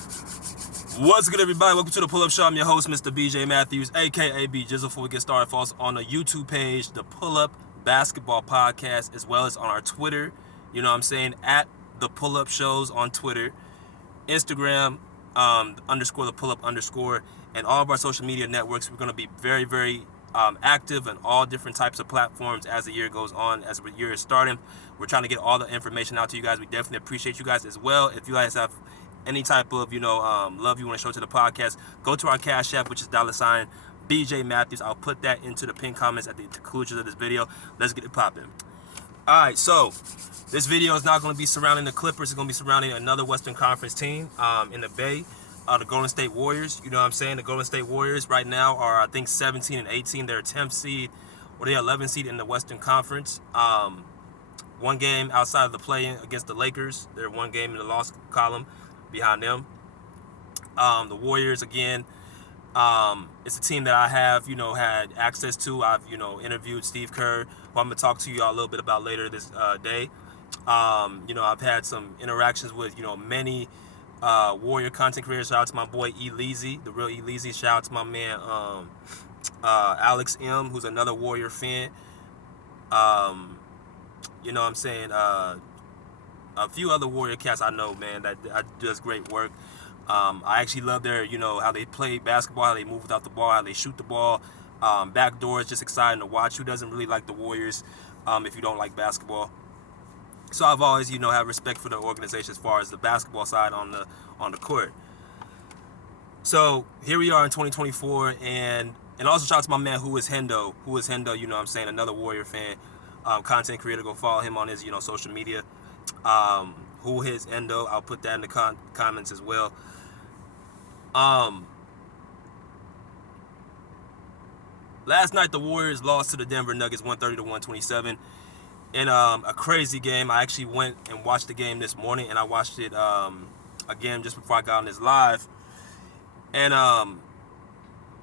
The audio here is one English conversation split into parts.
What's good, everybody? Welcome to the Pull-Up Show. I'm your host, Mr. BJ Matthews, aka B Jizzle. Before we get started, follow us on the YouTube page, the Pull-Up Basketball Podcast, as well as on our Twitter. You know what I'm saying? At the Pull-Up Shows on Twitter, Instagram, underscore the Pull-Up underscore, and all of our social media networks. We're going to be very, very active in all different types of platforms as the year goes on, as the year is starting. We're trying to get all the information out to you guys. We definitely appreciate you guys as well. If you guys have any type of, love you want to show to the podcast, go to our Cash App, which is $BJ Matthews. I'll put that into the pinned comments at the conclusion of this video. Let's get it popping. All right, so this video is not going to be surrounding the Clippers. It's going to be surrounding another Western Conference team in the Bay, the Golden State Warriors. You know what I'm saying? The Golden State Warriors right now are, I think, 17 and 18. They're a 10th seed, or they're 11th seed in the Western Conference. One game outside of the play-in against the Lakers. They're one game in the loss column behind them. The Warriors, again, it's a team that I have, had access to. I've, interviewed Steve Kerr, who I'm going to talk to you all a little bit about later this day. I've had some interactions with, many Warrior content creators. Shout out to my boy Eleazy, the real Eleazy. Shout out to my man Alex M, who's another Warrior fan. You know what I'm saying? A few other Warrior cats I know, man, that does great work. I actually love their, how they play basketball, how they move without the ball, how they shoot the ball. Backdoor is just exciting to watch. Who doesn't really like the Warriors if you don't like basketball? So I've always, have respect for the organization as far as the basketball side on the court. So here we are in 2024, and also shout out to my man Who is Hendo, you know what I'm saying, another Warrior fan, content creator. Go follow him on his, social media. Who is Endo? I'll put that in the comments as well. Last night the Warriors lost to the Denver Nuggets 130-127 in a crazy game. I actually went and watched the game this morning, and I watched it again just before I got on this live. And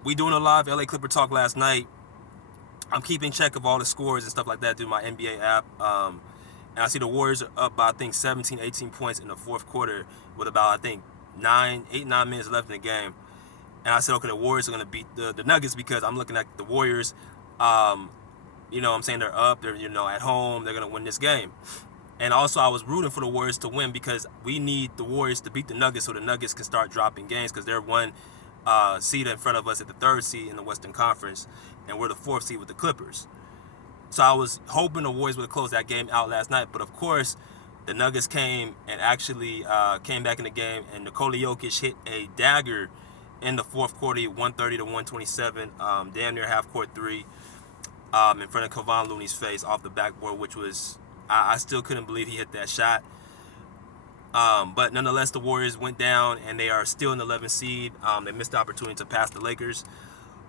we doing a live LA Clipper talk last night. I'm keeping check of all the scores and stuff like that through my NBA app. And I see the Warriors are up by, I think, 17, 18 points in the fourth quarter with about, I think, 9 minutes left in the game. And I said, okay, the Warriors are going to beat the Nuggets because I'm looking at the Warriors. I'm saying they're up. They're, at home. They're going to win this game. And also I was rooting for the Warriors to win because we need the Warriors to beat the Nuggets so the Nuggets can start dropping games because they're one seed in front of us at the third seed in the Western Conference. And we're the fourth seed with the Clippers. So I was hoping the Warriors would close that game out last night. But, of course, the Nuggets came and actually came back in the game. And Nikola Jokic hit a dagger in the fourth quarter, 130-127, damn near half-court three in front of Kevon Looney's face off the backboard, which was I still couldn't believe he hit that shot. But, nonetheless, the Warriors went down, and they are still in the 11th seed. They missed the opportunity to pass the Lakers,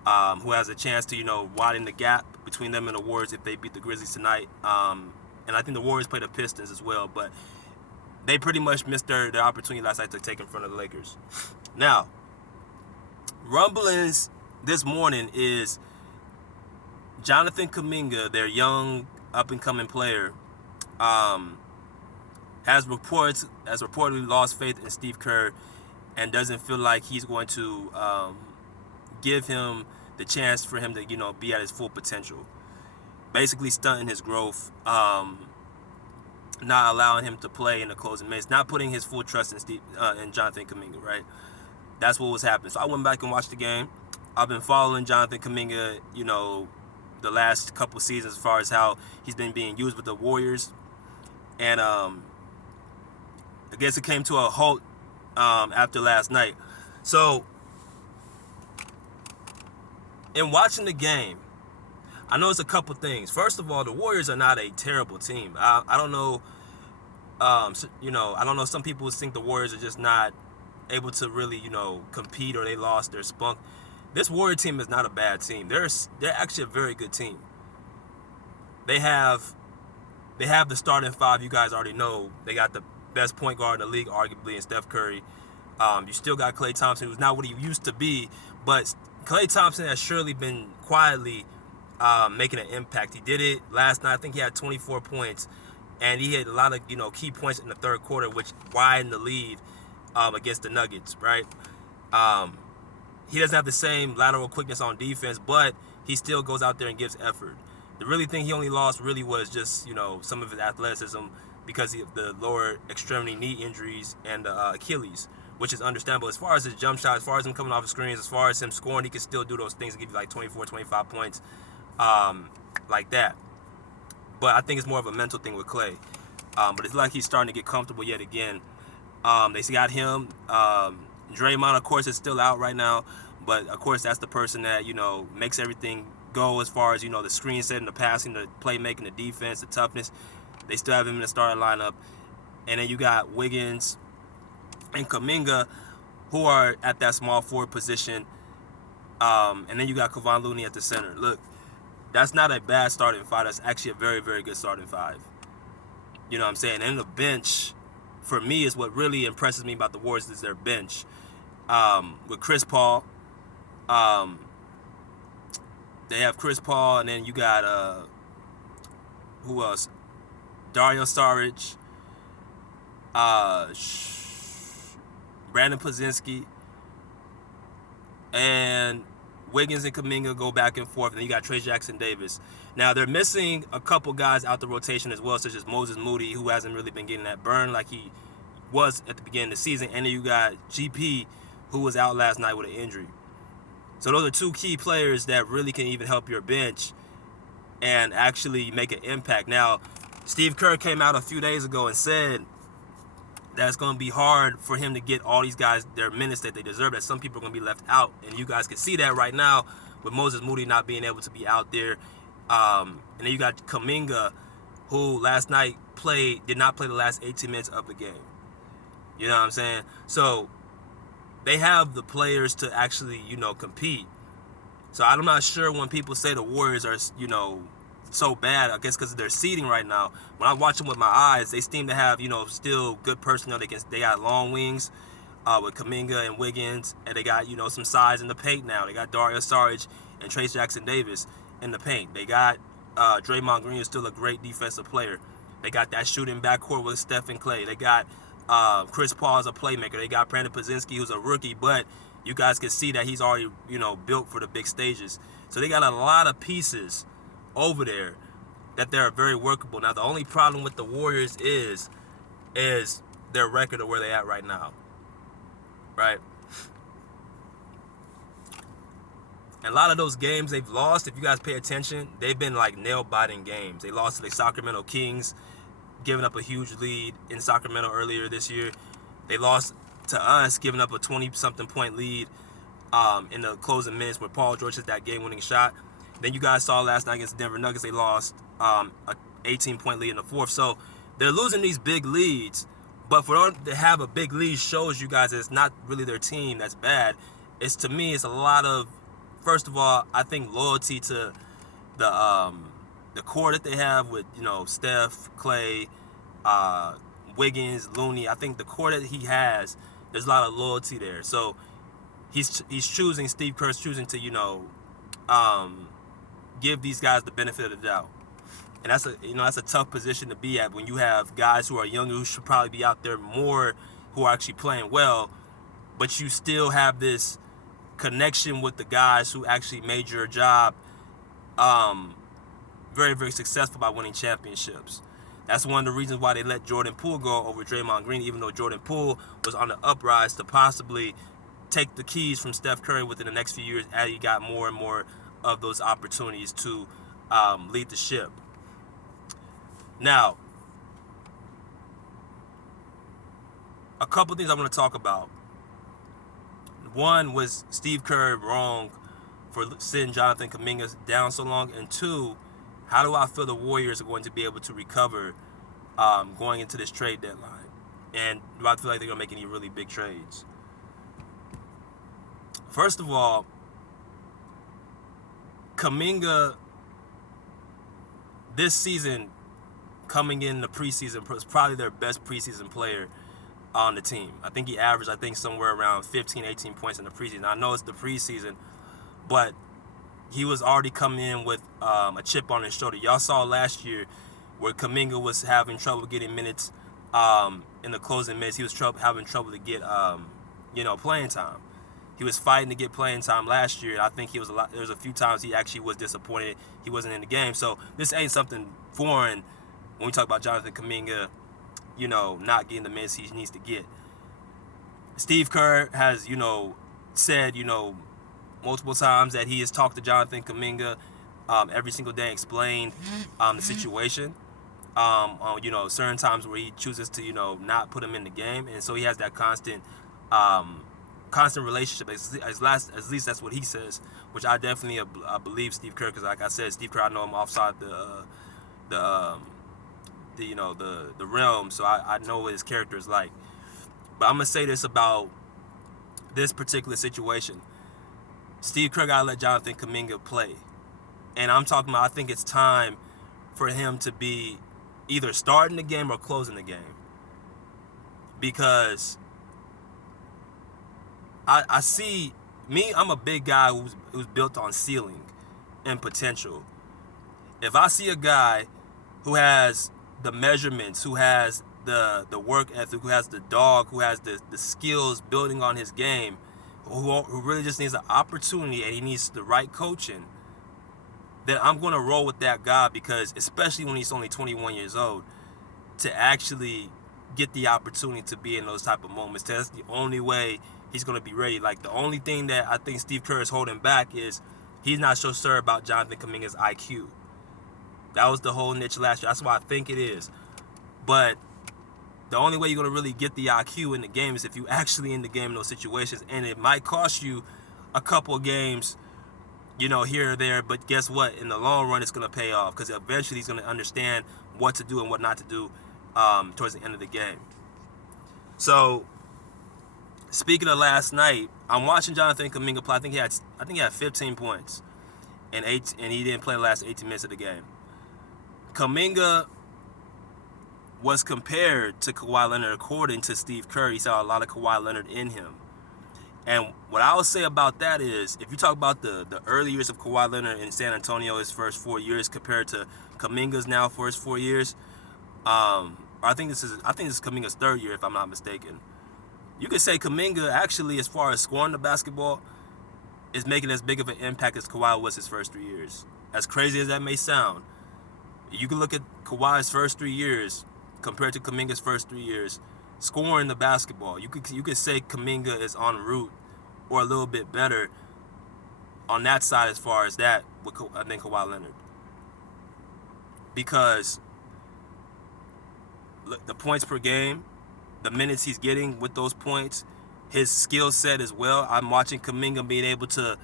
who has a chance to, widen the gap between them and the Warriors if they beat the Grizzlies tonight. And I think the Warriors play the Pistons as well, but they pretty much missed their opportunity last night to take in front of the Lakers. Now, rumblings this morning is Jonathan Kuminga, their young up-and-coming player, has reportedly lost faith in Steve Kerr and doesn't feel like he's going to give him the chance for him to, be at his full potential. Basically stunting his growth, not allowing him to play in the closing minutes, not putting his full trust in Jonathan Kuminga, right? That's what was happening. So I went back and watched the game. I've been following Jonathan Kuminga, the last couple seasons as far as how he's been being used with the Warriors. And I guess it came to a halt after last night. So in watching the game, I noticed a couple things. First of all, the Warriors are not a terrible team. I don't know, I don't know. Some people think the Warriors are just not able to really, compete, or they lost their spunk. This Warrior team is not a bad team. They're actually a very good team. They have the starting five. You guys already know. They got the best point guard in the league, arguably, in Steph Curry. You still got Klay Thompson, who's not what he used to be, but Klay Thompson has surely been quietly making an impact. He did it last night. I think he had 24 points, and he had a lot of key points in the third quarter, which widened the lead against the Nuggets, right? Um, he doesn't have the same lateral quickness on defense, but he still goes out there and gives effort. The really thing he only lost really was just, some of his athleticism because of the lower extremity knee injuries and Achilles, which is understandable. As far as his jump shot, as far as him coming off the screens, as far as him scoring, he can still do those things and give you like 24, 25 points like that. But I think it's more of a mental thing with Clay. But it's like he's starting to get comfortable yet again. They got him. Draymond, of course, is still out right now. But, of course, that's the person that, makes everything go as far as, the screen setting, the passing, the playmaking, the defense, the toughness. They still have him in the starting lineup. And then you got Wiggins and Kuminga, who are at that small forward position. And then you got Kevon Looney at the center. Look, that's not a bad starting five. That's actually a very, very good starting five. You know what I'm saying? And the bench, for me, is what really impresses me about the Warriors is their bench. With Chris Paul, they have Chris Paul, and then you got, who else? Dario Saric, Brandon Pozinski, and Wiggins and Kuminga go back and forth, and then you got Trey Jackson-Davis. Now, they're missing a couple guys out the rotation as well, such as Moses Moody, who hasn't really been getting that burn like he was at the beginning of the season, and then you got GP, who was out last night with an injury. So those are two key players that really can even help your bench and actually make an impact. Now, Steve Kerr came out a few days ago and said that it's going to be hard for him to get all these guys their minutes that they deserve, that some people are going to be left out. And you guys can see that right now with Moses Moody not being able to be out there. And then you got Kuminga, who last night did not play the last 18 minutes of the game. You know what I'm saying? So they have the players to actually, compete. So I'm not sure when people say the Warriors are, so bad, I guess because of their seeding right now. When I watch them with my eyes, they seem to have, still good personnel. They got long wings with Kuminga and Wiggins, and they got, some size in the paint now. They got Dario Saric and Trey Jackson-Davis in the paint. They got Draymond Green, is still a great defensive player. They got that shooting backcourt with Steph and Clay. They got Chris Paul as a playmaker. They got Brandon Pozinski, who's a rookie, but you guys can see that he's already, built for the big stages. So they got a lot of pieces over there that they're very workable. Now, the only problem with the Warriors is their record of where they're at right now, right? And a lot of those games they've lost, if you guys pay attention, they've been like nail-biting games. They lost to the Sacramento Kings, giving up a huge lead in Sacramento earlier this year. They lost to us, giving up a 20-something point lead in the closing minutes where Paul George hit that game-winning shot. Then you guys saw last night against the Denver Nuggets, they lost a 18-point lead in the fourth. So they're losing these big leads, but for them to have a big lead shows you guys that it's not really their team that's bad. To me, it's a lot of, first of all, I think loyalty to the core that they have with, Steph, Clay, Wiggins, Looney. I think the core that he has, there's a lot of loyalty there. So he's choosing, Steve Kerr's choosing to, give these guys the benefit of the doubt. And that's a tough position to be at when you have guys who are younger who should probably be out there more, who are actually playing well, but you still have this connection with the guys who actually made your job very, very successful by winning championships. That's one of the reasons why they let Jordan Poole go over Draymond Green, even though Jordan Poole was on the uprise to possibly take the keys from Steph Curry within the next few years as he got more and more of those opportunities to lead the ship. Now, a couple things I want to talk about. One was Steve Kerr wrong for sitting Jonathan Kuminga down so long, and two, how do I feel the Warriors are going to be able to recover going into this trade deadline? And do I feel like they're going to make any really big trades? First of all, Kuminga this season, coming in the preseason, was probably their best preseason player on the team. I think he averaged, somewhere around 15, 18 points in the preseason. I know it's the preseason, but he was already coming in with a chip on his shoulder. Y'all saw last year where Kuminga was having trouble getting minutes in the closing minutes, he was having trouble to get playing time. He was fighting to get playing time last year. I think there was a few times he actually was disappointed he wasn't in the game. So this ain't something foreign when we talk about Jonathan Kuminga, not getting the minutes he needs to get. Steve Kerr has, said, multiple times that he has talked to Jonathan Kuminga every single day, explained the situation. Certain times where he chooses to, not put him in the game, and so he has that constant relationship. At least that's what he says, which I definitely believe Steve Kerr, because like I said, Steve Kerr, I know him offside the realm, so I know what his character is like. But I'm gonna say this about this particular situation: Steve Kerr gotta let Jonathan Kuminga play, and I'm talking about, I think it's time for him to be either starting the game or closing the game, because I see I'm a big guy who's built on ceiling and potential. If I see a guy who has the measurements, who has the work ethic, who has the dog, who has the skills building on his game, who really just needs an opportunity and he needs the right coaching, then I'm going to roll with that guy, because especially when he's only 21 years old, to actually get the opportunity to be in those type of moments. That's the only way he's going to be ready. Like, the only thing that I think Steve Kerr is holding back is he's not so sure about Jonathan Kuminga's IQ. That was the whole niche last year. That's why I think it is. But the only way you're going to really get the IQ in the game is if you actually in the game in those situations. And it might cost you a couple of games, here or there. But guess what? In the long run, it's going to pay off, because eventually he's going to understand what to do and what not to do towards the end of the game. So, speaking of last night, I'm watching Jonathan Kuminga play. I think he had 15 points and he didn't play the last 18 minutes of the game. Kuminga was compared to Kawhi Leonard according to Steve Kerr. He saw a lot of Kawhi Leonard in him. And what I would say about that is, if you talk about the early years of Kawhi Leonard in San Antonio, his first 4 years, compared to Kuminga's now for his 4 years, I think this is Kuminga's third year, if I'm not mistaken. You could say Kuminga, actually, as far as scoring the basketball, is making as big of an impact as Kawhi was his first 3 years. As crazy as that may sound, you can look at Kawhi's first 3 years compared to Kuminga's first 3 years, scoring the basketball. You could say Kuminga is en route, or a little bit better on that side as far as that than Kawhi Leonard. Because the points per game, the minutes he's getting with those points, his skill set as well. I'm watching Kuminga being able to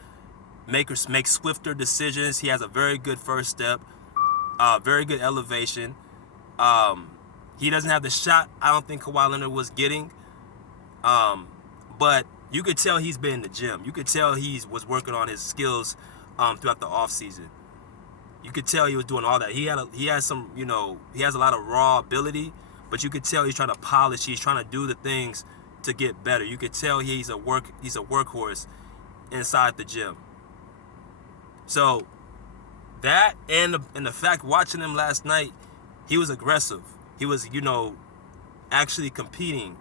make swifter decisions. He has a very good first step, very good elevation. He doesn't have the shot I don't think Kawhi Leonard was getting, but you could tell he's been in the gym. You could tell he was working on his skills throughout the offseason. You could tell he was doing all that. He has a lot of raw ability, but you could tell he's trying to polish. He's trying to do the things to get better. You could tell he's a workhorse inside the gym. So that and the fact, watching him last night, he was aggressive. He was, actually competing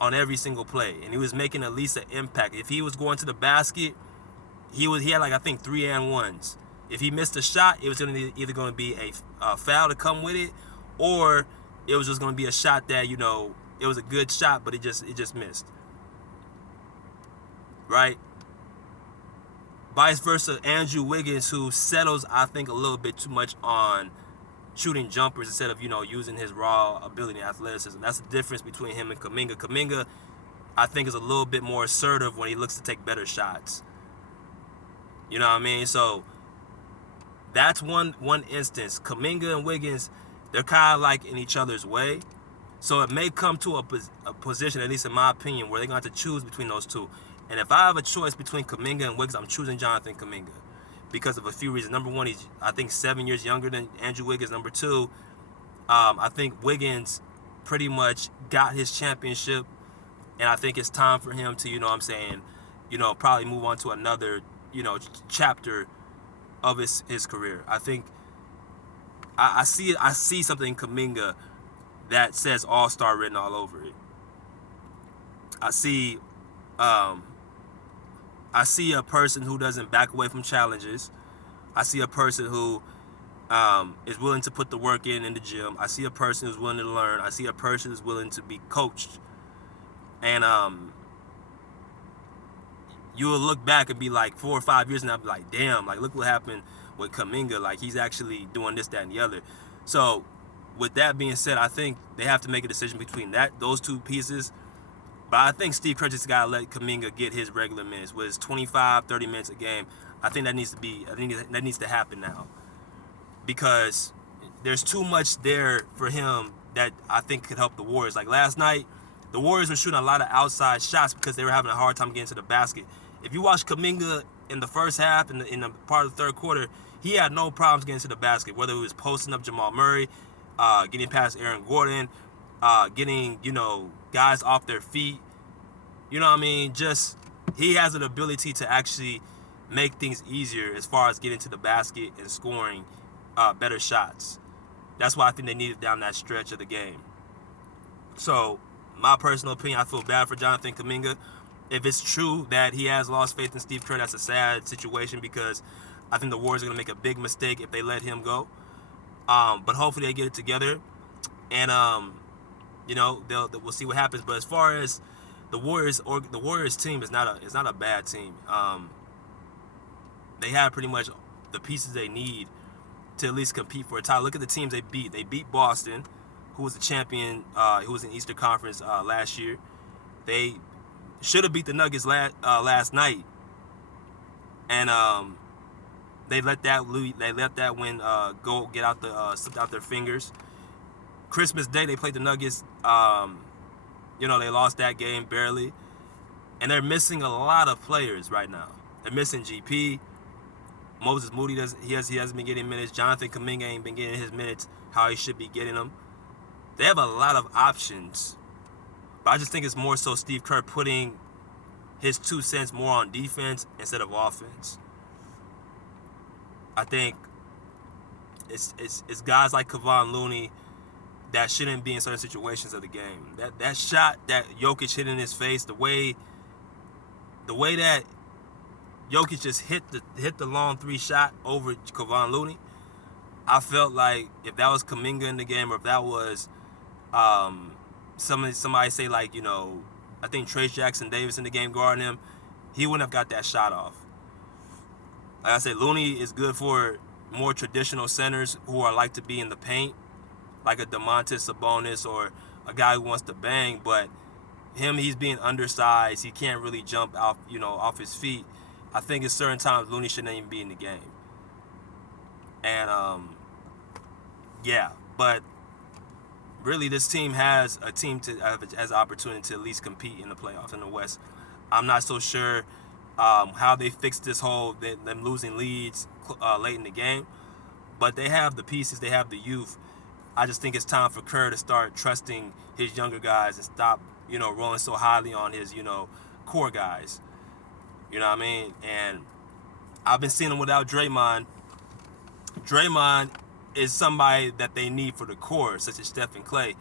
on every single play, and he was making at least an impact. If he was going to the basket, he had I think 3-and-1s. If he missed a shot, it was either going to be a foul to come with it, or it was just going to be a shot that it was a good shot, but it just missed. Right? Vice versa, Andrew Wiggins, who settles, I think, a little bit too much on shooting jumpers instead of using his raw ability and athleticism. That's the difference between him and Kuminga. Kuminga, I think, is a little bit more assertive when he looks to take better shots. You know what I mean? So that's one instance. Kuminga and Wiggins, they're kind of like in each other's way. So it may come to a position, at least in my opinion, where they're going to have to choose between those two. And if I have a choice between Kuminga and Wiggins, I'm choosing Jonathan Kuminga because of a few reasons. Number one, he's, I think, 7 years younger than Andrew Wiggins. Number two, I think Wiggins pretty much got his championship, and I think it's time for him to, probably move on to another, chapter of his career. I think I see something in Kuminga that says all-star written all over it. I see um, I see a person who doesn't back away from challenges. I see a person who is willing to put the work in the gym. I see a person who's willing to learn. I see a person who's willing to be coached. And you will look back and be like 4 or 5 years and I'll be like, damn, like look what happened with Kuminga. Like he's actually doing this, that, and the other. So with that being said, I think they have to make a decision between those two pieces. But I think Steve Kerr just got to let Kuminga get his regular minutes. With his 25, 30 minutes a game, I think that needs to happen now. Because there's too much there for him that I think could help the Warriors. Like last night, the Warriors were shooting a lot of outside shots because they were having a hard time getting to the basket. If you watch Kuminga in the first half, in the part of the third quarter, he had no problems getting to the basket, whether it was posting up Jamal Murray, getting past Aaron Gordon, getting, guys off their feet. You know what I mean? Just, he has an ability to actually make things easier as far as getting to the basket and scoring better shots. That's why I think they needed down that stretch of the game. So, my personal opinion, I feel bad for Jonathan Kuminga. If it's true that he has lost faith in Steve Kerr, that's a sad situation because I think the Warriors are going to make a big mistake if they let him go. But hopefully they get it together. And, we'll see what happens. But as far as the Warriors team is not a bad team. They have pretty much the pieces they need to at least compete for a title. Look at the teams they beat. They beat Boston, who was the champion, who was in Eastern Conference last year. They should have beat the Nuggets last night, and they let that win go get out slipped out their fingers. Christmas Day they played the Nuggets. They lost that game barely, and they're missing a lot of players right now. They're missing GP. Moses Moody hasn't been getting minutes. Jonathan Kuminga ain't been getting his minutes how he should be getting them. They have a lot of options, but I just think it's more so Steve Kerr putting his 2 cents more on defense instead of offense. I think it's guys like Kevon Looney that shouldn't be in certain situations of the game. That shot that Jokic hit in his face, the way that Jokic just hit the long 3 shot over Kevon Looney, I felt like if that was Kuminga in the game, or if that was somebody say like, I think Trace Jackson Davis in the game guarding him, he wouldn't have got that shot off. Like I said, Looney is good for more traditional centers who are like to be in the paint, like a Domantas Sabonis or a guy who wants to bang, but he's being undersized. He can't really jump off his feet. I think at certain times Looney shouldn't even be in the game. And but really this team has an opportunity to at least compete in the playoffs in the West. I'm not so sure how they fix this whole them losing leads late in the game, but they have the pieces, they have the youth. I just think it's time for Kerr to start trusting his younger guys and stop rolling so highly on his core guys. You know what I mean? And I've been seeing him without Draymond. Draymond is somebody that they need for the core, such as Steph and Clay.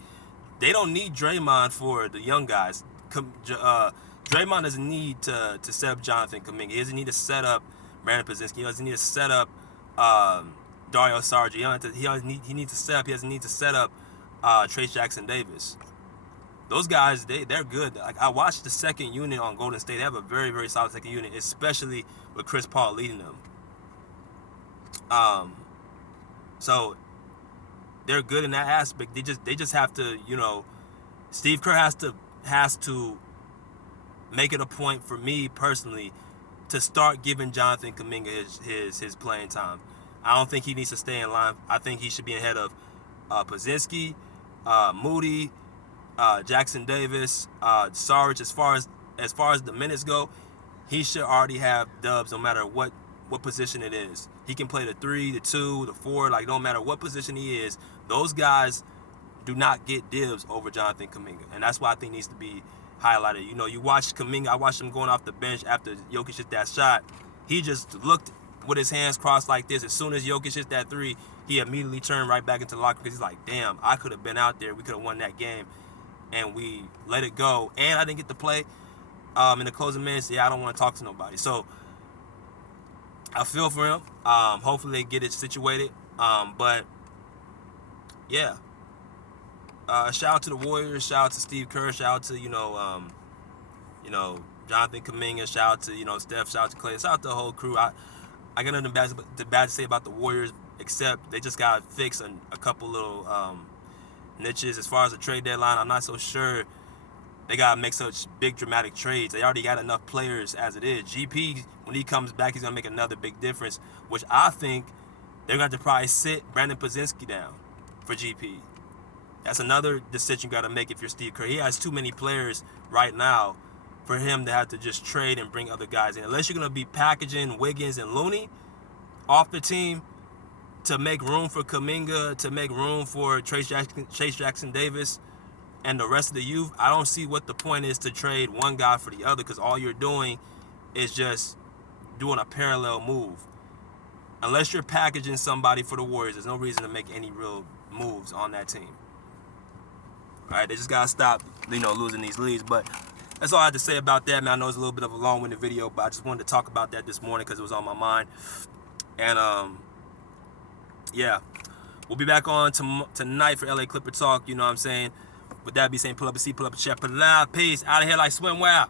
They don't need Draymond for the young guys. Draymond doesn't need to set up Jonathan Kuminga. He doesn't need to set up Brandon Pozinski. He doesn't need to set up Dario Saric. He doesn't need to set up Trace Jackson Davis. Those guys, they're good. Like I watched the second unit on Golden State. They have a very, very solid second unit, especially with Chris Paul leading them. So they're good in that aspect. They just have to, Steve Kerr has to make it a point for me personally to start giving Jonathan Kuminga his playing time. I don't think he needs to stay in line. I think he should be ahead of Pozinski, Moody, Jackson Davis, Saric. As far as the minutes go, he should already have dubs no matter what position it is. He can play the 3, the 2, the 4, like no matter what position he is. Those guys do not get dibs over Jonathan Kuminga, and that's why I think needs to be highlighted. You watch Kuminga. I watched him going off the bench after Jokic hit that shot. He just looked with his hands crossed like this. As soon as Jokic hits that three, he immediately turned right back into the locker because he's like, damn, I could have been out there. We could have won that game. And we let it go. And I didn't get to play in the closing minutes. Yeah, I don't want to talk to nobody. So I feel for him. Hopefully they get it situated. But yeah. Shout out to the Warriors. Shout out to Steve Kerr. Shout out to, Jonathan Kuminga. Shout out to, Steph. Shout out to Clay. Shout out to the whole crew. I got nothing bad to say about the Warriors, except they just got to fix a couple little niches. As far as the trade deadline, I'm not so sure they got to make such big dramatic trades. They already got enough players as it is. GP, when he comes back, he's going to make another big difference, which I think they're going to probably sit Brandon Pozinski down for GP. That's another decision you got to make if you're Steve Kerr. He has too many players right now for him to have to just trade and bring other guys in. Unless you're going to be packaging Wiggins and Looney off the team to make room for Kuminga, to make room for Chase Jackson Davis, and the rest of the youth, I don't see what the point is to trade one guy for the other, because all you're doing is just doing a parallel move. Unless you're packaging somebody for the Warriors, there's no reason to make any real moves on that team. All right, they just got to stop, losing these leads. But that's all I had to say about that, man. I know it's a little bit of a long-winded video, but I just wanted to talk about that this morning because it was on my mind. And, yeah, we'll be back on tonight for LA Clipper Talk, you know what I'm saying? With that being said, pull up a seat, pull up a chair, pull it out. Peace. Out of here like swimwear.